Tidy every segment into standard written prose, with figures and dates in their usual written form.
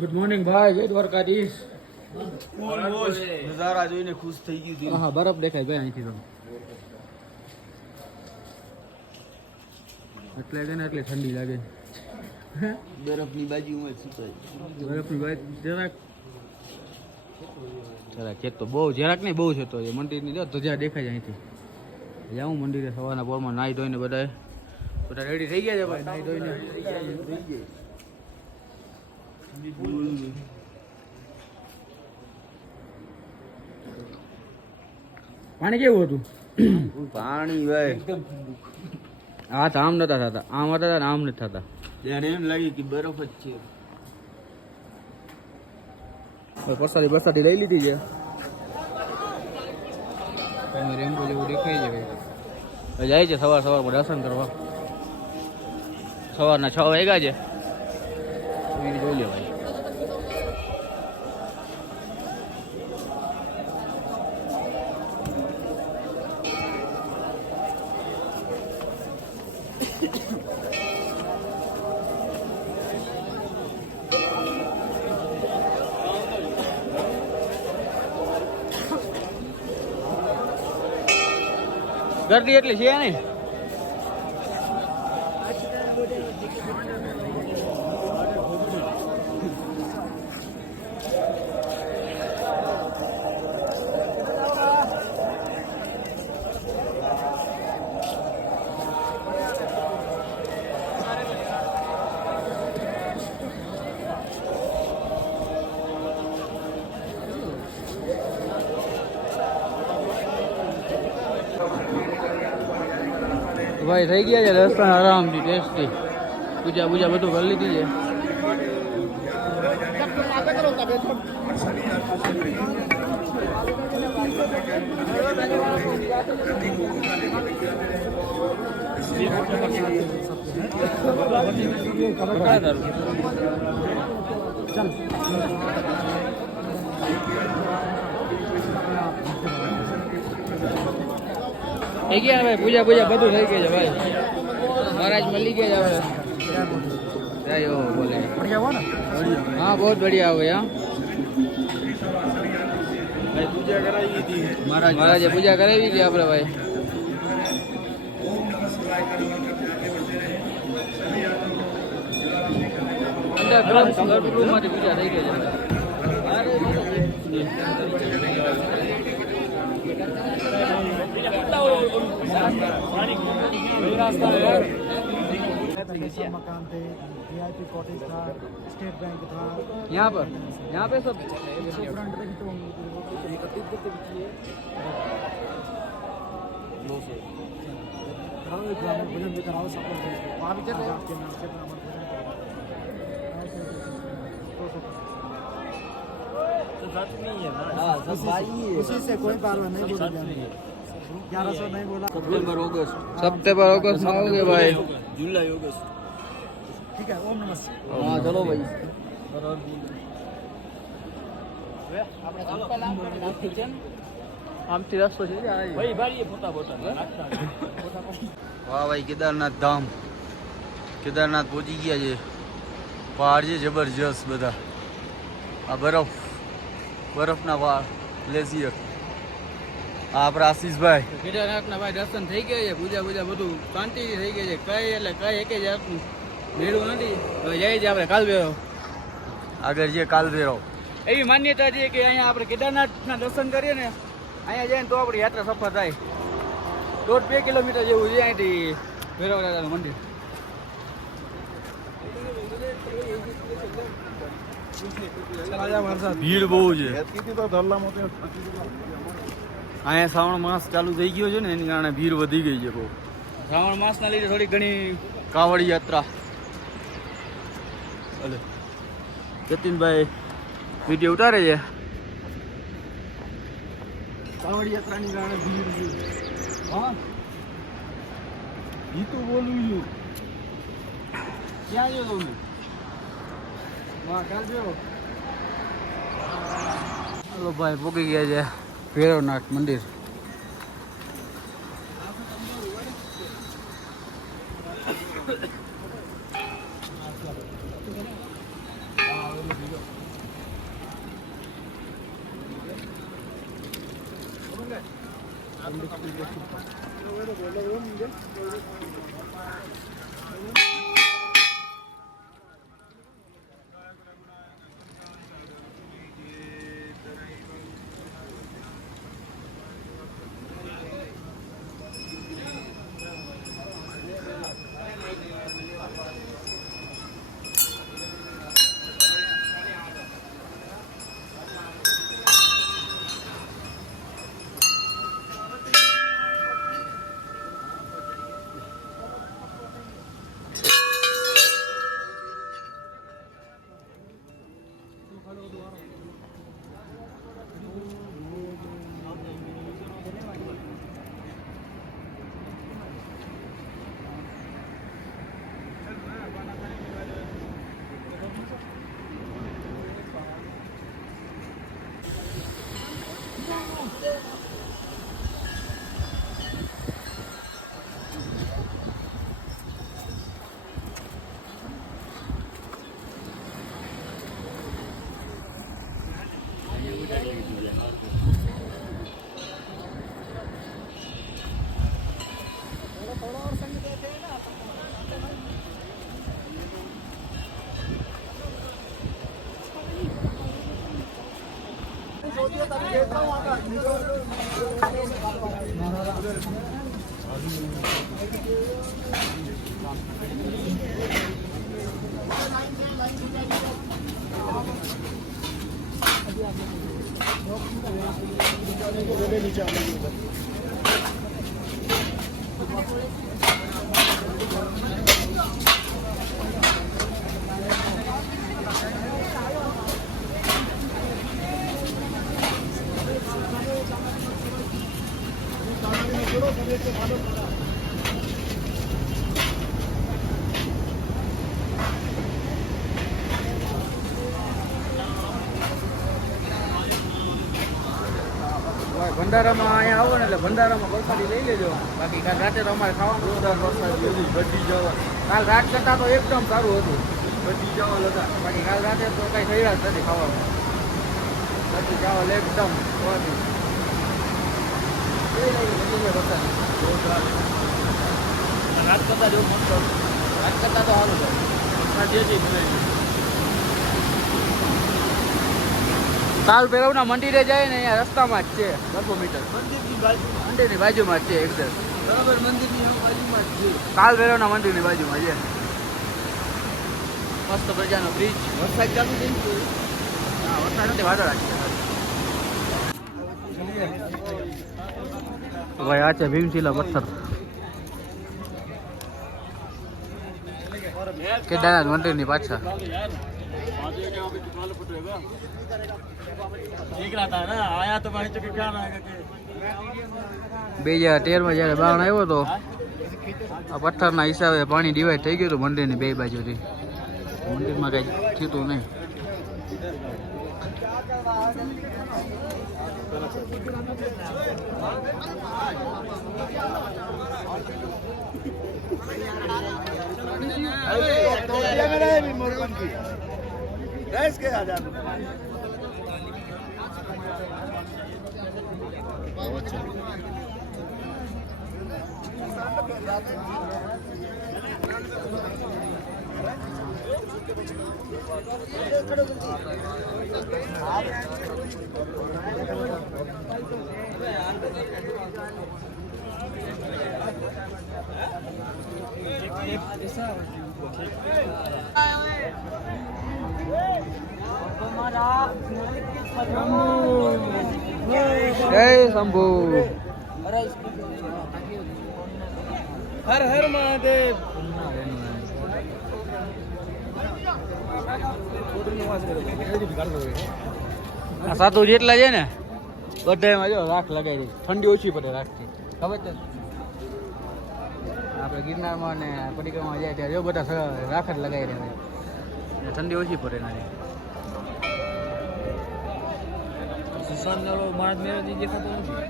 Good morning ભાઈ, જય દ્વારકાધીશ. નજારા જોઈને ખુશ થઈ ગયું. હા, બરફ દેખાય ભાઈ અહીંથી તો. એટલે કે ને એટલે ઠંડી લાગે. બરફની બાજુમાં સુકાય. બરફની બાજુ જરાક છે તો બહુ, જરાક નહીં બહુ છે તો. એ મંદિરની જો ધજા દેખાય અહીંથી. જાઉં મંદિરે સવારના પોરમાં નાહી ધોઈને બધા રેડી થઈ ગયા છે ભાઈ. નાહી ધોઈને પાણી કેવું હતું? પાણી ભાઈ એકદમ હા, તો આમ નતા થતા, આમ હતા ને આમ નથી થતા. ત્યારે એમ લાગ્યું કે બરફ જ છે. પ્રસાદી લઈ લીધી છે. રેમ્બો જેવું દેખાય છે ભાઈ. જાય છે સવારમાં દર્શન કરવા. સવારના 6 વાગ્યા છે. જોઈ લે ભાઈ. ગરદી એટલી છે નહીં. ભાઈ થઈ ગયા છે દર્શન આરામથી, ટેસ્ટી. પૂજા બધું કરી લીધી છે. થઈ ગયા ભાઈ, પૂજા બધું થઈ ગયું છે ભાઈ. મહારાજ મળી ગયા છે હવે. બોલે હા, બહુ બઢિયા हो गया. ભાઈ પૂજા કરાવી હતી મહારાજે પૂજા કરાવી હતી આપણે ભાઈ. ગર્ભગૃહમાંથી પૂજા થઈ ગઈ છે. मकान थे, VIP कॉटेज था, स्टेट बैंक था. यहाँ पे सब फ्रंट पे तो कराओ एक ग्रामीण भोजन भी कराओ सब लोग. वहाँ भी चले आपके नाम से ब्राह्मण भोजन હા सब भाई उसी से कोई बारवा नहीं बोला. 1100 नहीं बोला. સપ્ટેમ્બર ઓગસ્ટ में हो गए भाई. જુલાઈ ઓગસ્ટ. ठीक है, ओम नमः शिवाय. હા ચલો ભાઈ. આમથી રસ્તો છે વાહ ભાઈ, કેદારનાથ ધામ. કેદારનાથ પહોંચી ગયા છે. પહાડ છે જબરજસ્ત બધા. આ બરફના પહાડ, ગ્લેશિયર. આ આપણા આશીષભાઈ. કેદારનાથના ભાઈ દર્શન થઈ ગયા છે. પૂજા બધું શાંતિ થઈ ગઈ છે. કઈ એક જાતનું મેળવું નથી. હવે જાય છે આપણે કાલભૈરવ. આગળ છે કાલભૈરવ. એવી માન્યતા છે કે અહીંયા આપણે કેદારનાથના દર્શન કરીએ ને, અહીંયા જઈને તો આપણી યાત્રા સફળ થાય. 1.5-2 કિલોમીટર જેવું છે અહીંથી ભૈરવ દાદાનું મંદિર. ભીડ બહુ છે અહીંયા. શ્રાવણ માસ ચાલુ થઈ ગયો છે ને, એની કારણે ભીડ વધી ગઈ છે બહુ. શ્રાવણ માસના લીધે થોડી ઘણી કાવડી યાત્રા. જતીનભાઈ વિડીયો ઉતારે છે. કાવડી યાત્રાની કારણે ભીડ છે. હા ઈ તો બોલું છું. ક્યાં જો તમે? વાહ, કાલ જો. ચાલો ભાઈ, પહોંચી ગયા છે ભૈરવનાથ મંદિર. ભંડારામાં અહીંયા આવો ને એટલે ભંડારામાં પ્રસાદી લઈ લેજો. બાકી કાલ રાતે તો અમારે ખાવાનું જોરદાર પ્રસાદી હતી. બધી જવા કાલ રાત કરતાં તો એકદમ સારું હતું. બધી જવા હતા. બાકી કાલ રાતે તો કઈ થઈ જ નથી ખાવાનું. બધી જવા એકદમ પ્રસાદી રાત કરતાં જેવું મસ્ત રાત કરતાં તો સારું છે. પ્રસાદી હતી બધા. કાલ ભૈરવના મંદિરે જાય ને અહીંયા રસ્તામાં જ છે 200 મીટર. મંદિરની બાજુમાં જ છે એકદમ. બરાબર મંદિરની બાજુમાં જ છે. કાલ ભૈરવના મંદિરની બાજુમાં છે. મસ્ત પ્રજાનો બ્રિજ. વરસાદ ચાલુ થઈ ગયો. હા વરસાદ નથી વાદળ છે. ભાઈ આ છે ભીમશિલા પથ્થર. કેદારનાથ મંદિરની પાછળ. आया तो भाई तो क्या रहेगा कि 2013 જયારે બાણ આવ્યો હતો આ પથ્થરના હિસાબે પાણી ડિવાઈડ થઈ ગયું હતું મંદિરની બે બાજુથી. મંદિરમાં કઈ થયું નહીં. જય શંભુ. हर हर महादेव. સાતું જેટલા છે ને બધામાં જો રાખ લગાવી દે. ઠંડી ઓછી પડે રાખથી. ખબર છે આપણે ગિરનારમાં ને પરિક્રમા જાય ત્યારે જો બધા રાખ જ લગાવી દે. ઠંડી ઓછી પડે ના. સુશાંત માણસ મેળો દેખાતો નથી.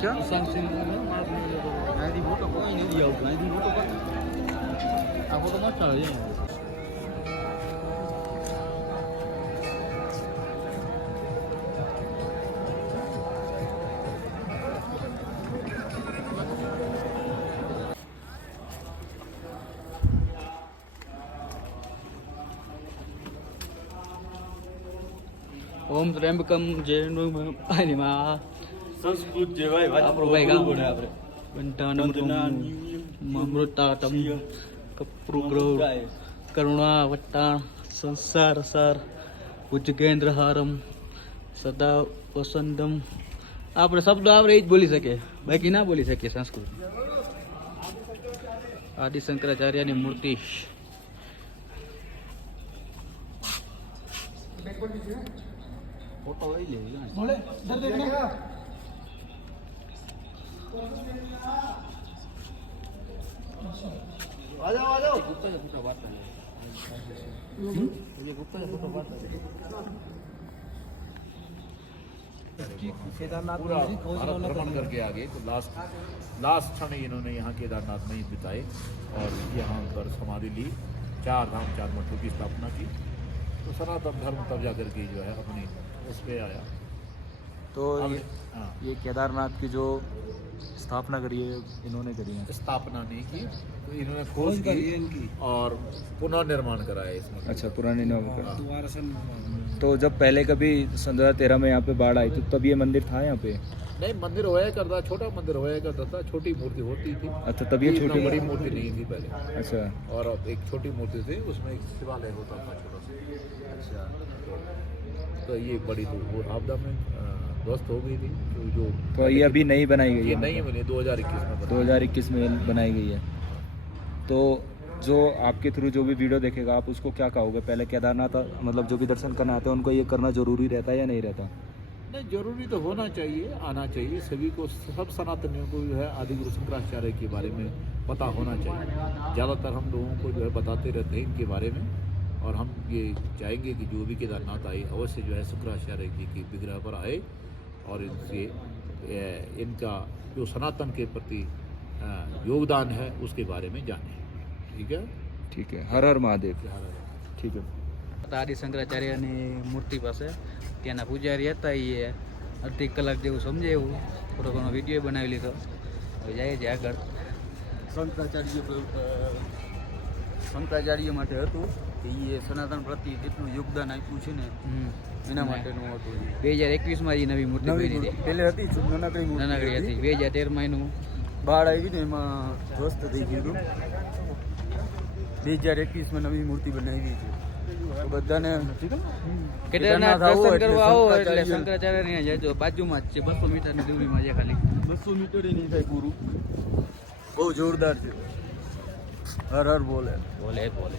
સુશાંત સિંહ માણસ મેળો આથી ફોટો કોઈ નથી આવતો. આથી ફોટો આ ફોટો મસ્ત આવે છે. ઓમ ત્ર્યંબકમ જયનું આમાં સંસ્કૃત જેવાય વાત આપણું ભાઈ ગામ પડે આપણે બંધાન અમૃતાતમ કપ્રુગ્રહ કરુણા વટ્ટાણ સંસાર સાર ભુજગેન્દ્ર હારમ સદા વસંતમ આપણે શબ્દો આપણે એ જ બોલી શકીએ બાકી ના બોલી શકીએ સંસ્કૃત આદિ શંકરાચાર્યની મૂર્તિ ફોટો લઈ લે केदारनाथ पूरा में खोज भारत उन्होंने भ्रमण करी। करके आ गए तो लास्ट क्षण इन्होंने यहाँ केदारनाथ में ही बिताए और यहाँ पर समाधि ली, 4 धाम 4 मठों की स्थापना की। तो सनातन धर्म तब जाकर के जो है अपनी उस पे आया। तो अब ये, ये केदारनाथ की जो स्थापना करी है इन्होंने करी है। स्थापना नहीं की, तो इन्होंने खोज की और पुनर्निर्माण कराया इस मंदिर अच्छा पुराने नाम का। हाँ। दोबारा से तो जब पहले कभी 2013 में यहाँ पे बाढ़ आई तो तब ये मंदिर था यहाँ पे। नहीं, मंदिर होया करता, छोटा मंदिर होया करता था, छोटी मूर्ति होती थी। अच्छा तब ये इतना छोटी बड़ी मूर्ति नहीं थी पहले, अच्छा और अब एक छोटी मूर्ति थी, उसमें एक शिवालय होता था छोटा सा। अच्छा तो ये बड़ी तो वो आपदा में ध्वस्त हो गई थी। जो तो ये अभी नई बनाई गई ये है नहीं बनी, 2021 में बनी। 2021 में बनाई गई है। तो जो आपके थ्रू जो भी वीडियो देखेगा आप उसको क्या कहोगे, पहले केदारनाथ मतलब जो भी दर्शन करना आते हैं उनको ये करना जरूरी रहता है या नहीं रहता। नहीं, जरूरी तो होना चाहिए, आना चाहिए सभी को, सब सनातनियों को जो है आदिगुरु शंकराचार्य के बारे में पता होना चाहिए। ज़्यादातर हम लोगों को जो है बताते रहते हैं इनके बारे में, और हम ये चाहेंगे कि जो भी केदारनाथ आए अवश्य जो है शंकराचार्य जी की विग्रह पर आए और इनसे इनका जो सनातन के प्रति योगदान है उसके बारे में जाने। ठीक है, ठीक है, हर हर महादेव। ठीक है। આદિ શંકરાચાર્યની મૂર્તિ પાસે ત્યાંના પૂજારી હતા એ અડધી કલાક જેવું સમજાવ્યું, થોડો ઘણો વિડીયો બનાવી લીધો, હવે જાય છે આગળ. શંકરાચાર્ય માટે હતું કે એ સનાતન પ્રત્યે જેટલું યોગદાન આપ્યું છે ને એના માટેનું હતું. 2021માં એ નવી મૂર્તિ બની હતી, પહેલે હતી નાનકડી હતી. 2013માં એનું બાળ આવી ને એમાં ધ્વસ્ત થઈ ગયું. 2021માં નવી મૂર્તિ બનાવી છે. તો બધાને કેદારનાથ દર્શન કરવા આવો એટલે શંકરાચાર્યની ત્યાં જજો, બાજુમાં જ છે, 200 મીટરની દૂરીમાં છે ખાલી. 200 મીટર નહીં થાય પૂરું. બહુ જોરદાર છે. હર હર બોલે. બોલે બોલે